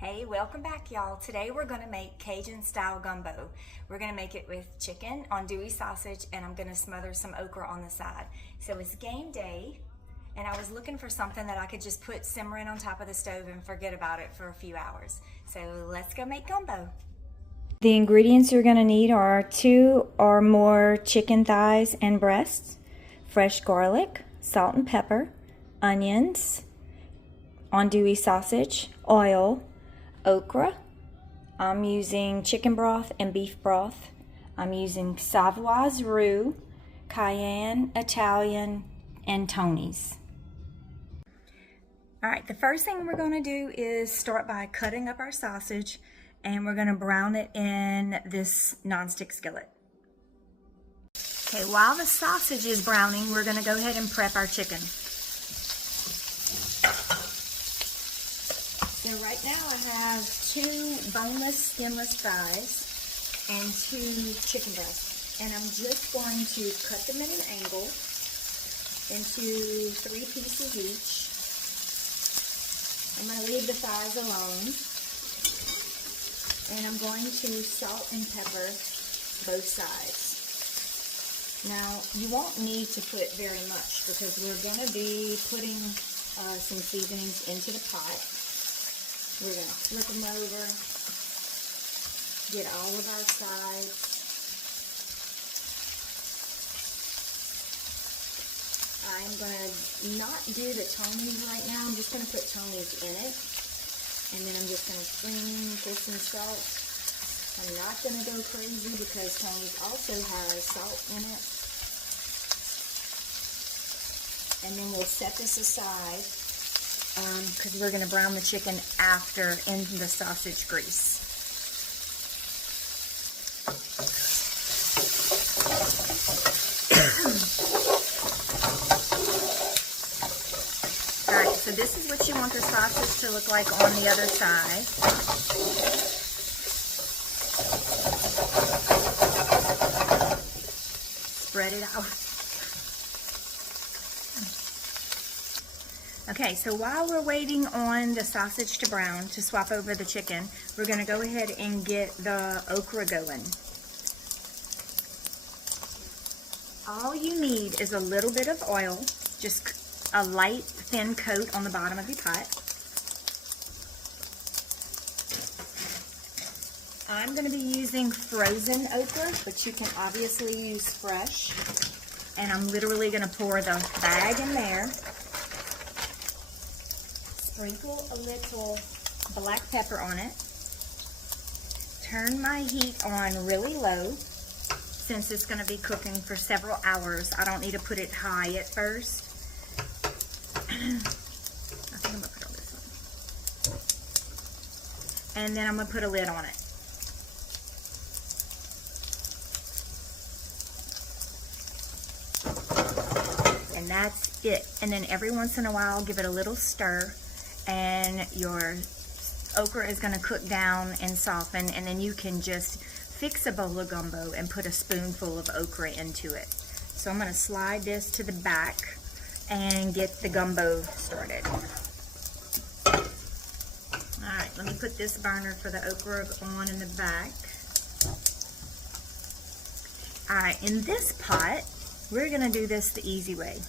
Hey, welcome back y'all. Today we're gonna make Cajun style gumbo. We're gonna make it with chicken on andouille sausage, and I'm gonna smother some okra on the side. So it's game day, and I was looking for something that I could just put simmering on top of the stove and forget about it for a few hours. So let's go make gumbo. The ingredients you're gonna need are 2 or more chicken thighs and breasts, fresh garlic, salt and pepper, onions, andouille sausage, oil, okra. I'm using chicken broth and beef broth. I'm using Savoy's roux, cayenne, Italian, and Tony's. All right, the first thing we're going to do is start by cutting up our sausage, and we're going to brown it in this nonstick skillet. Okay, while the sausage is browning, we're going to go ahead and prep our chicken. So right now I have 2 boneless, skinless thighs and 2 chicken breasts. And I'm just going to cut them at an angle into 3 pieces each. I'm going to leave the thighs alone. And I'm going to salt and pepper both sides. Now, you won't need to put very much because we're going to be putting some seasonings into the pot. We're going to flip them over, get all of our sides. I'm going to not do the Tony's right now. I'm just going to put Tony's in it. And then I'm just going to sprinkle some salt. I'm not going to go crazy because Tony's also has salt in it. And then we'll set this aside because we're going to brown the chicken after in the sausage grease. Alright, so this is what you want the sausage to look like on the other side. Spread it out. Okay, so while we're waiting on the sausage to brown to swap over the chicken, we're going to go ahead and get the okra going. All you need is a little bit of oil, just a light thin coat on the bottom of your pot. I'm going to be using frozen okra, but you can obviously use fresh. And I'm literally going to pour the bag in there. Sprinkle a little black pepper on it. Turn my heat on really low since it's going to be cooking for several hours. I don't need to put it high at first. I think I'm going to put it on this one. And then I'm going to put a lid on it. And that's it. And then every once in a while, give it a little stir. And your okra is going to cook down and soften, and then you can just fix a bowl of gumbo and put a spoonful of okra into it. So I'm going to slide this to the back and get the gumbo started. Alright, let me put this burner for the okra on in the back. Alright, in this pot, we're going to do this the easy way.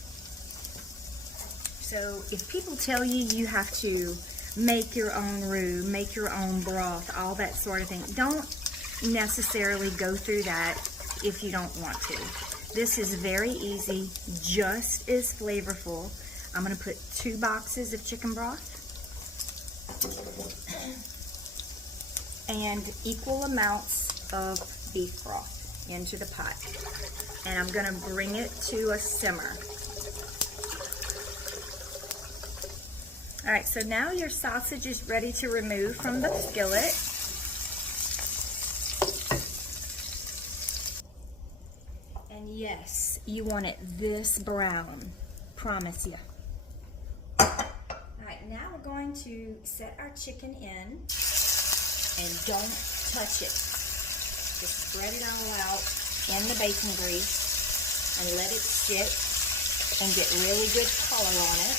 So if people tell you you have to make your own roux, make your own broth, all that sort of thing, don't necessarily go through that if you don't want to. This is very easy, just as flavorful. I'm going to put 2 boxes of chicken broth and equal amounts of beef broth into the pot. And I'm going to bring it to a simmer. Alright, so now your sausage is ready to remove from the skillet. And yes, you want it this brown. Promise you. Alright, now we're going to set our chicken in and don't touch it. Just spread it all out in the bacon grease and let it sit and get really good color on it.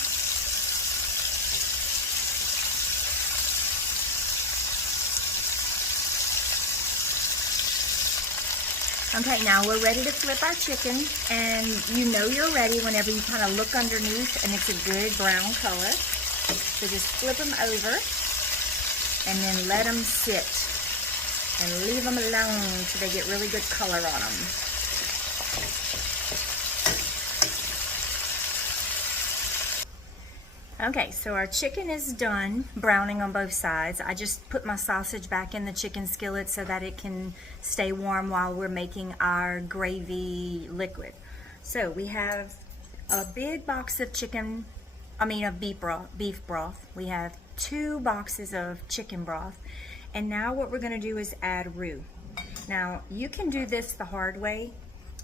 Okay, now we're ready to flip our chicken, and you know you're ready whenever you kind of look underneath and it's a good brown color. So just flip them over and then let them sit and leave them alone until they get really good color on them. Okay, so our chicken is done browning on both sides. I just put my sausage back in the chicken skillet so that it can stay warm while we're making our gravy liquid. So we have a big box of beef broth. We have 2 boxes of chicken broth. And now what we're gonna do is add roux. Now you can do this the hard way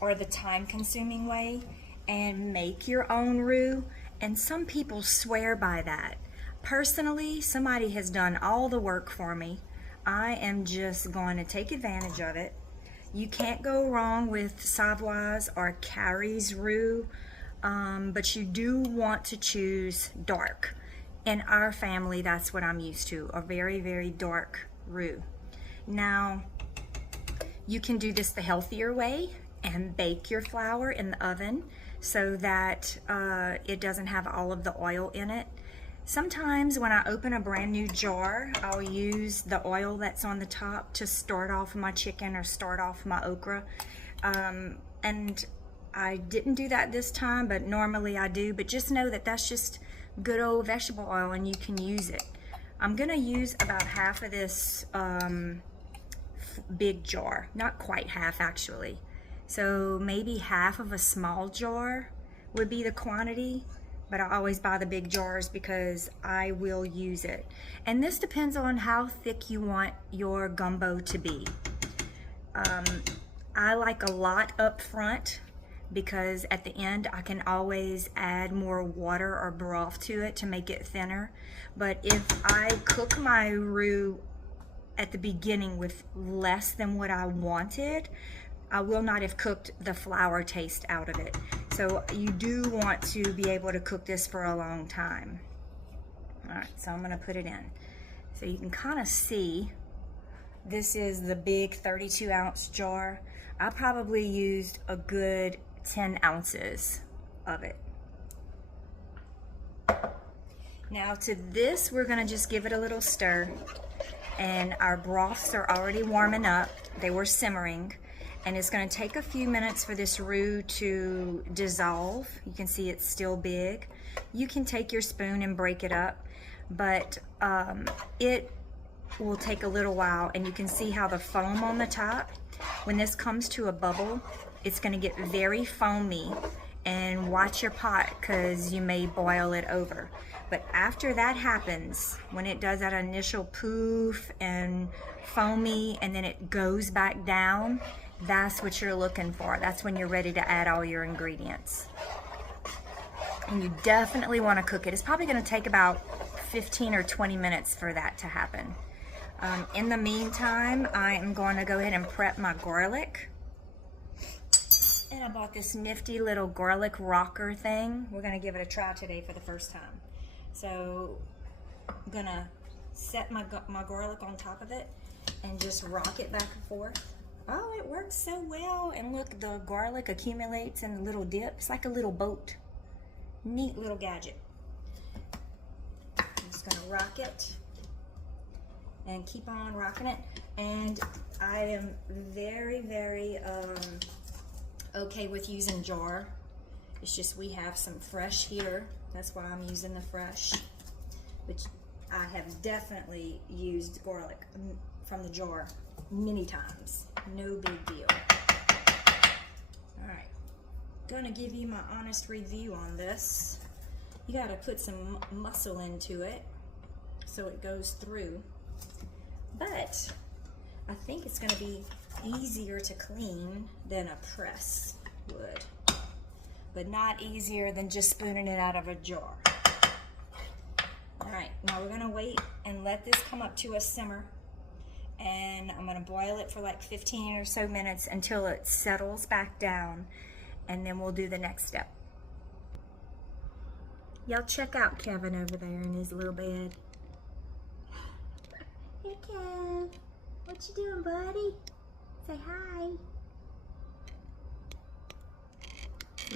or the time-consuming way and make your own roux. And some people swear by that. Personally, somebody has done all the work for me. I am just going to take advantage of it. You can't go wrong with Savoy's or Carrie's roux, but you do want to choose dark. In our family, that's what I'm used to, a very, very dark roux. Now, you can do this the healthier way and bake your flour in the oven so that it doesn't have all of the oil in it. Sometimes when I open a brand new jar, I'll use the oil that's on the top to start off my chicken or start off my okra. And I didn't do that this time, but normally I do. But just know that that's just good old vegetable oil and you can use it. I'm gonna use about half of this big jar, not quite half actually. So maybe half of a small jar would be the quantity, but I always buy the big jars because I will use it. And this depends on how thick you want your gumbo to be. I like a lot up front because at the end I can always add more water or broth to it to make it thinner. But if I cook my roux at the beginning with less than what I wanted, I will not have cooked the flour taste out of it. So you do want to be able to cook this for a long time. All right, so I'm gonna put it in. So you can kind of see, this is the big 32-ounce jar. I probably used a good 10 ounces of it. Now to this, we're gonna just give it a little stir. And our broths are already warming up. They were simmering. And it's gonna take a few minutes for this roux to dissolve. You can see it's still big. You can take your spoon and break it up, but it will take a little while, and you can see how the foam on the top, when this comes to a bubble, it's gonna get very foamy, and watch your pot because you may boil it over. But after that happens, when it does that initial poof and foamy and then it goes back down, that's what you're looking for. That's when you're ready to add all your ingredients. And you definitely want to cook it. It's probably going to take about 15 or 20 minutes for that to happen. In the meantime, I am going to go ahead and prep my garlic. And I bought this nifty little garlic rocker thing. We're going to give it a try today for the first time. So I'm going to set my garlic on top of it and just rock it back and forth. Oh, it works so well. And look, the garlic accumulates in a little dip. It's like a little boat. Neat little gadget. I'm just gonna rock it and keep on rocking it. And I am very, very okay with using jar. It's just we have some fresh here. That's why I'm using the fresh, which I have definitely used garlic from the jar many times. No big deal. All right, gonna give you my honest review on this. You gotta put some muscle into it so it goes through, but I think it's gonna be easier to clean than a press would, but not easier than just spooning it out of a jar. All right, now we're gonna wait and let this come up to a simmer. And I'm gonna boil it for like 15 or so minutes until it settles back down, and then we'll do the next step. Y'all check out Kevin over there in his little bed. Hey Kev, what you doing, buddy? Say hi.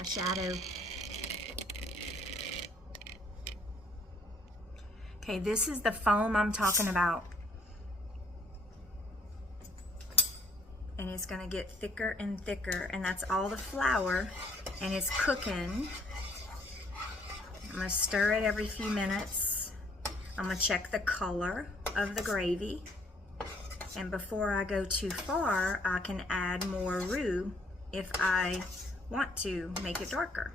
my shadow. Okay, this is the foam I'm talking about. And it's gonna get thicker and thicker, and that's all the flour, and it's cooking. I'm gonna stir it every few minutes. I'm gonna check the color of the gravy. And before I go too far, I can add more roux if I want to make it darker.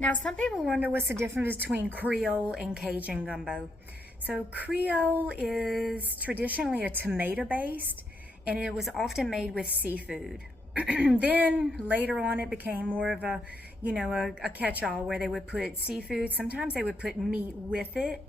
Now, some people wonder what's the difference between Creole and Cajun gumbo. So Creole is traditionally a tomato based, and it was often made with seafood. Then later on it became more of a, you know, a catch-all where they would put seafood. Sometimes they would put meat with it,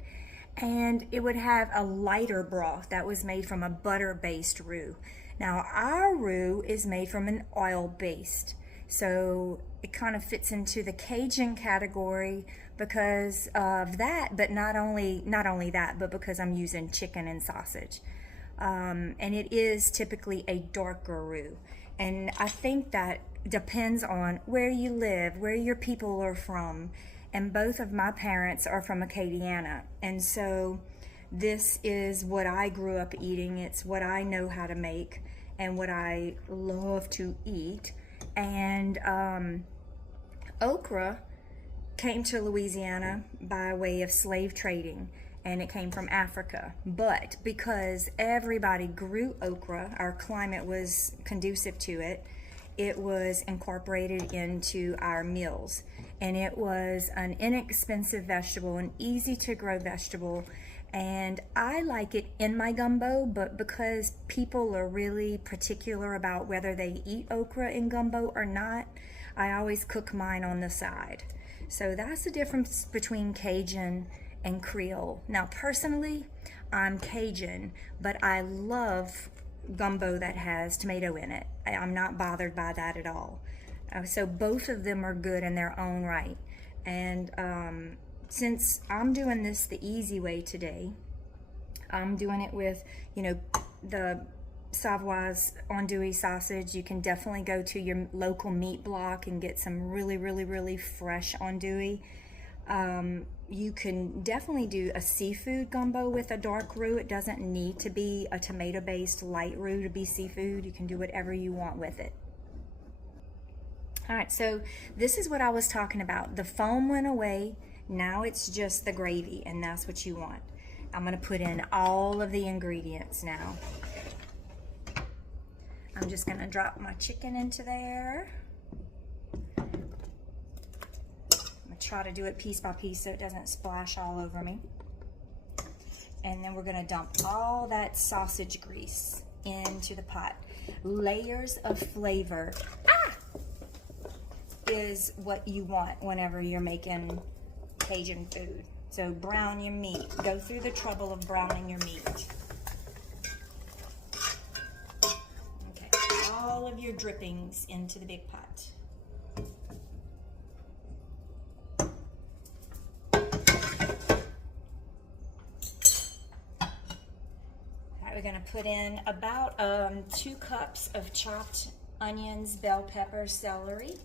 and it would have a lighter broth that was made from a butter-based roux. Now our roux is made from an oil-based, so it kind of fits into the Cajun category because of that, but not only that, but because I'm using chicken and sausage. And it is typically a darker roux. And I think that depends on where you live, where your people are from. And both of my parents are from Acadiana. And so this is what I grew up eating. It's what I know how to make and what I love to eat. And okra came to Louisiana by way of slave trading. And it came from Africa. But because everybody grew okra, our climate was conducive to it, it was incorporated into our meals. And it was an inexpensive vegetable, an easy to grow vegetable. And I like it in my gumbo, but because people are really particular about whether they eat okra in gumbo or not, I always cook mine on the side. So that's the difference between Cajun and Creole. Now personally, I'm Cajun, but I love gumbo that has tomato in it. I'm not bothered by that at all. So both of them are good in their own right. And since I'm doing this the easy way today, I'm doing it with, you know, the Savoy's andouille sausage. You can definitely go to your local meat block and get some really fresh andouille. You can definitely do a seafood gumbo with a dark roux. It doesn't need to be a tomato-based light roux to be seafood. You can do whatever you want with it. All right, so this is what I was talking about. The foam went away. Now it's just the gravy, and that's what you want. I'm gonna put in all of the ingredients now. I'm just gonna drop my chicken into there. Try to do it piece by piece so it doesn't splash all over me. And then we're going to dump all that sausage grease into the pot. Layers of flavor is what you want whenever you're making Cajun food. So brown your meat. Go through the trouble of browning your meat. Okay, all of your drippings into the big pot. We're going to put in about 2 cups of chopped onions, bell pepper, celery.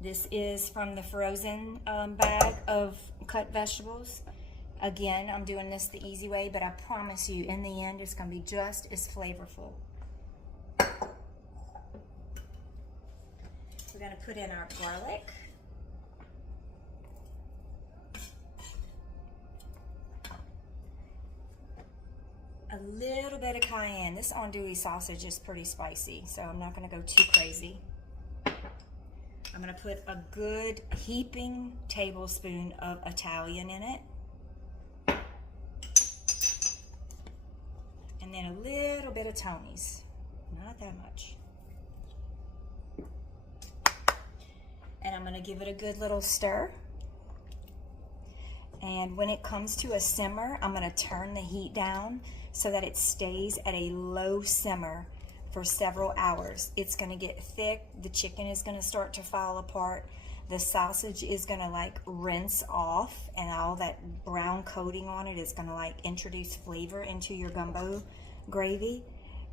This is from the frozen bag of cut vegetables. Again, I'm doing this the easy way, but I promise you, in the end, it's going to be just as flavorful. We're going to put in our garlic. A little bit of cayenne. This andouille sausage is pretty spicy, so I'm not going to go too crazy. I'm going to put a good heaping tablespoon of Italian in it. And then a little bit of Tony's. Not that much. And I'm going to give it a good little stir. And when it comes to a simmer, I'm going to turn the heat down so that it stays at a low simmer for several hours. It's going to get thick. The chicken is going to start to fall apart. The sausage is going to like rinse off, and all that brown coating on it is going to like introduce flavor into your gumbo gravy,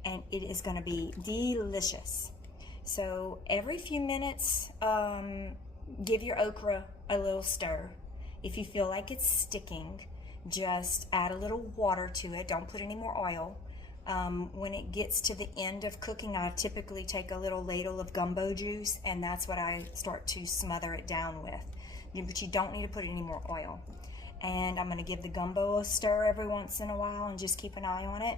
and it is going to be delicious. So every few minutes, give your okra a little stir. If you feel like it's sticking, just add a little water to it. Don't put any more oil. When it gets to the end of cooking, I typically take a little ladle of gumbo juice, and that's what I start to smother it down with. But you don't need to put any more oil. And I'm going to give the gumbo a stir every once in a while and just keep an eye on it.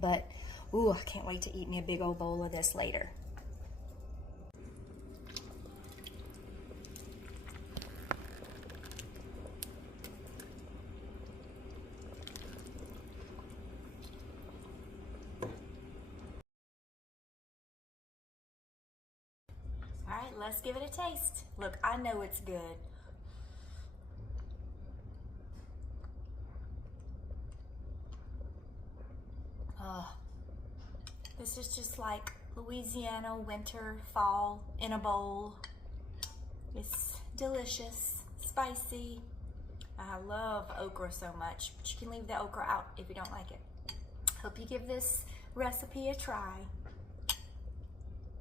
But, ooh, I can't wait to eat me a big old bowl of this later. All right, let's give it a taste. Look, I know it's good. This is just like Louisiana winter, fall in a bowl. It's delicious, spicy. I love okra so much, but you can leave the okra out if you don't like it. Hope you give this recipe a try.